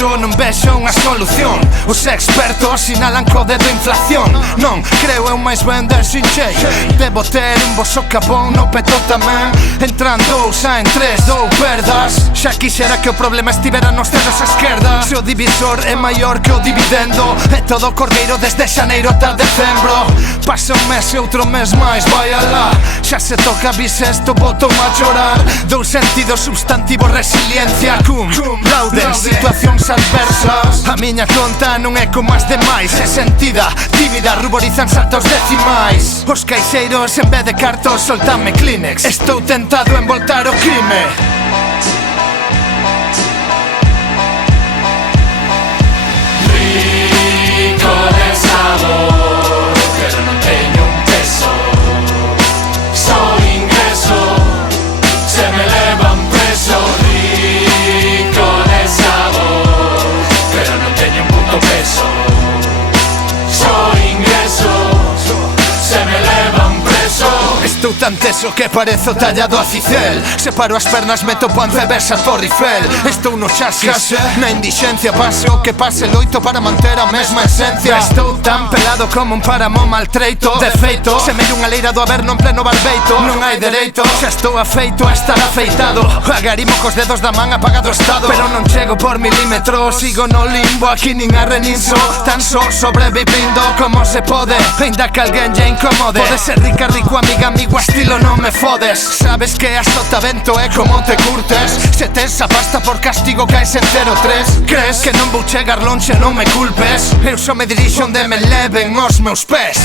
iso non vexo unha solución. Os expertos sinalan co dedo inflación. Non, creo eu máis ben sin chei. Debo ter un bo socavón no peto tamén. Entran dous, saen tres, dou perdas. Xa quixera que o problema estivera nos dedos á esquerda. Se o divisor é maior que o dividendo, é todo corgueiro desde xaneiro ata decembro. Pasa un mes e outro mes máis, vai alá. Xa se toca bisesto, boto a chorar. Dous sentidos, substantivo, resiliencia. Cum laude, situacións adversas. A miña conta non é como as demais. É sentida, tímida, ruborizan saltos decimais. Os caixeiros en vez de cartos soltanme Kleenex. Estou tentado en voltar o crime. Rico de sabor, pero non teño un peso. Soy ingreso, se me levan preso. Rico de sabor, pero non teño un puto peso. Soy ingreso, se me levan preso. Estou tan teso que parezo tallado a cicel. Separo as pernas, meto panza e ves a Torre Eiffel. Estou no chasis, na indixencia. Pase o que pase, loito para manter a mesma esencia. Estou tan pelado como un páramo maltreito. De feito, se me unha leira do averno en pleno barbeito. Non hai dereito, xa estou afeito a estar afeitado. Agarimo cos dedos da man apagado estado. Pero non chego por milímetros, sigo no limbo. Aquí nin arre nin so, tan só sobrevivindo como se pode. Ainda que alguén lle incomode. Pode ser rica, rico, amiga, amigo, estilo non me fodes. Sabes que a sotavento é como te curtes. Se tes a pasta por castigo caes en 0-3. Crees que non vou chegar lonxe, non me culpes. Eu só me dirixo onde me leven os meus pés.